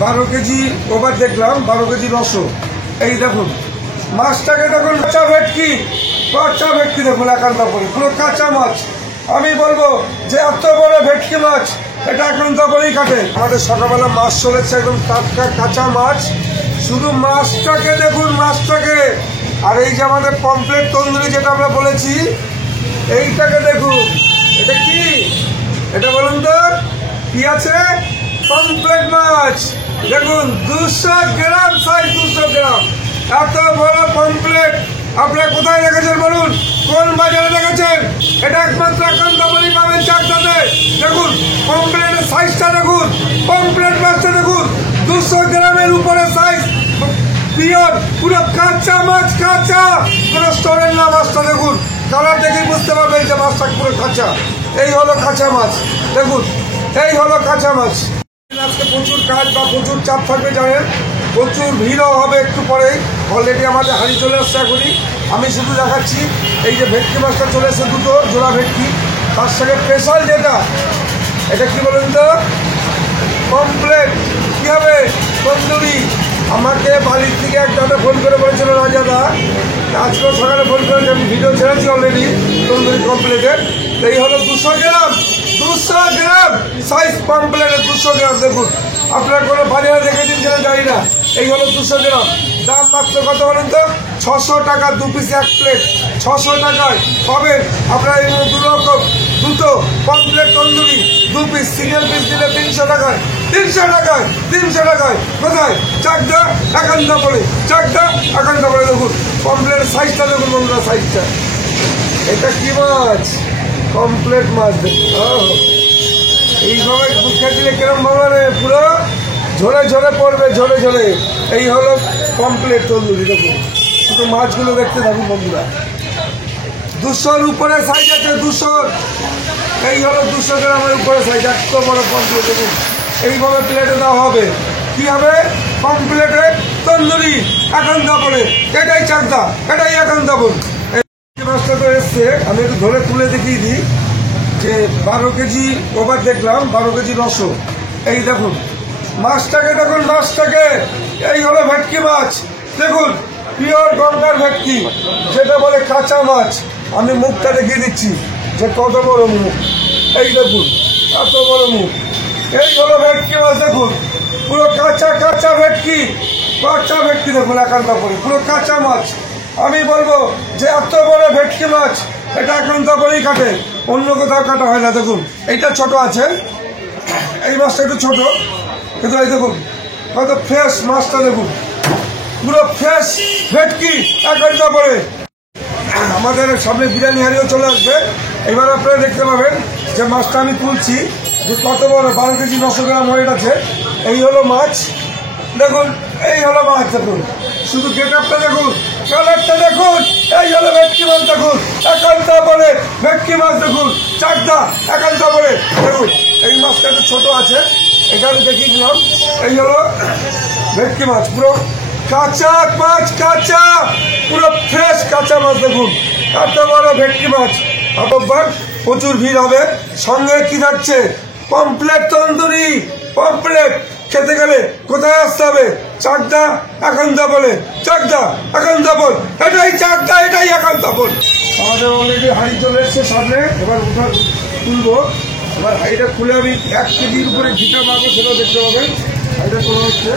12 KG over দেখলাম, 12 KG 900। এই দেখুন মাছটাকে দেখুন, কাঁচা ভেটকি দেখুন, একান্ত করে পুরো কাঁচা মাছ। আমি বলবো যে এত বড় ভেটকি মাছ এটা একান্ত করেই কাটে। আমাদের সকালবেলা মাছ চলেছে, একদম টাটকা কাঁচা মাছ। শুধু মাছটাকে দেখুন, মাছটাকে। আর এই যে আমাদের পমফ্রেট তন্দুরি যেটা আমরা বলেছি, এইটাকে দেখুন। এটা কি, এটা বলুন তো কি আছে? পমফ্রেট মাছ দেখুন, 200 গ্রাম সাইজ, 200 গ্রাম। এত বড় পমফ্রেট আপনারা কোথায় রেখেছেন বলুন? কোন বাজারে রেখেছেন? এটা একমাত্র একান্তবাড়ি পাবেন চাকদাতে। দেখুন পমফ্রেটের সাইজটা দেখুন, পমফ্রেট মাছটা দেখুন, 200 গ্রামের উপরে সাইজ, পিওর পুরো কাঁচা মাছ, কাঁচা, পুরো স্টোরের না মাছটা দেখুন। কালার দেখেই বুঝতে পারবেন যে মাছটা পুরো কাঁচা। এই হলো কাঁচা মাছ দেখুন, এই হলো কাঁচা মাছ। আজকে প্রচুর কাজ বা প্রচুর চাপ থাকবে জানেন, প্রচুর ভিড়ও হবে একটু পরেই। অলরেডি আমাদের হাড়ি চলে আসছে এখনই। আমি শুধু দেখাচ্ছি এই যে ভেটকি মাছটা চলে এসে, দুটো জোড়া ভেটকি, তার সঙ্গে স্পেশাল যেটা, এটা কি বলুন তো? পমফ্রেট। কি হবে? তন্দুরি। আমাকে বাড়ির থেকে এক দাদা ফোন করে বলেছিল, রাজাদা আজকেও সকালে ফোন করেছে, আমি ভিডিও ছেড়েছি অলরেডি তন্দুরি কমপ্লেটের। এই হলো 200 গ্রাম, 200 গ্রাম সাইজ পমফ্রেটের, 200 গ্রাম দেখুন। আপনারা কোনো বাজারে দেখেছেন কিনা জানি না। এই হলো 200 গ্রাম। দাম মাত্র কত বলেন তো? 600 টাকা, 2 পিস 1 প্লেট 600 টাকায় পাবেন আপনারা। এই দুরকম দুটো pomfret tandoori 2 piece, single piece দিলে 300 টাকায়, 300 টাকায়, 300 টাকায়। কোথায়? চাকদা একান্তপুরে, চাকদা একান্তপুরে। দেখুন পমফ্রেটের সাইজটা দেখুন বন্ধুরা, সাইজটা। এটা কি মাছ? পমফ্রেট মাছ দেখুন। এইভাবে মুখে দিলে কিরম ভাবে পুরো ঝরে ঝরে পড়বে, ঝরে ঝরে। এই হলো পমফ্রেট তন্দুরি দেখুন। শুধু মাছগুলো দেখতে থাকুন বন্ধুরা। 200-র উপরে সাইজ আছে, 200। এই হলো 200 গ্রামের উপরে সাইজ, এত বড় পমফ্রেট দেখুন। এইভাবে প্লেটে দেওয়া হবে। কি হবে? পমফ্রেটে তন্দুরি একান্তপুরে। এটাই চাকদা, এটাই একান্তপুর। এই মাছটা তো এসছে, আমি একটু ধরে তুলে দেখিয়ে দিই যে 12 কেজি ওভার দেখলাম, 12 কেজি 900। এই দেখুন মাছটাকে দেখুন, মাছটাকে। এই হলো ভেটকি মাছ দেখুন, পিওর গঙ্গার ভেটকি, যেটা বলে কাঁচা মাছ। আমি মুখটা দেখিয়ে দিচ্ছি যে কত বড় মুখ। এই দেখুন এত বড় মুখ। এই হলো ভেটকি মাছ দেখুন, পুরো কাঁচা কাঁচা ভেটকি, কাঁচা ভেটকি দেখুন একান্তপুরে, পুরো কাঁচা মাছ। আমি বলবো যে এত বড় ভেটকি মাছ এটা একান্তপুরেই কাটে, অন্য কোথাও কাটা হয় না। দেখুন এইটা ছোট আছে, এই মাছটা একটু ছোট, কিন্তু এই দেখুন কত ফ্রেশ মাছটা দেখুন, পুরো ফ্রেশ ভেটকি একান্তপুরে। আমাদের সামনে বিরিয়ানি হাঁড়িও চলে আসবে। এবার আপনারা দেখতে পাবেন যে মাছটা আমি তুলছি, যে কত বড়, 12 কেজি 900 গ্রাম ওয়েট আছে। এই হলো মাছ দেখুন, এই হলো মাছ দেখুন। শুধু গেট আপটা দেখুন, কালারটা দেখুন। এই হলো ভেটকি মাছ দেখুন, একান্তপুরে ভেটকি মাছ দেখুন, চাকদা একান্তপুরে দেখুন। এই মাছটা একটু ছোট আছে, এটা আমি দেখিয়ে দিলাম। এই হলো ভেটকি মাছ, পুরো কাঁচা মাছ, কাঁচা, পুরো ফ্রেশ কাঁচা মাছ দেখুন। এত বড় ভেটকি মাছ। আবার প্রচুর ভিড় হবে। সঙ্গে কি থাকছে? পমফ্রেট তন্দুরি। পমফ্রেট খেতে গেলে কোথায় আসতে হবে? চাকদা একান্তপুরে, চাকদা একান্তপুর। এটাই চাকদা, এটাই একান্তপুর। আমাদের অলরেডি হাঁড়ি চলে এসছে সামনে, এবার উঠা তুলবো। এবার হাঁড়িটা খুলে আমি 1 কেজির উপরে ঘিটা পাবো, সেটাও দেখতে পাবেন। হাঁড়িটা তোলা হচ্ছে।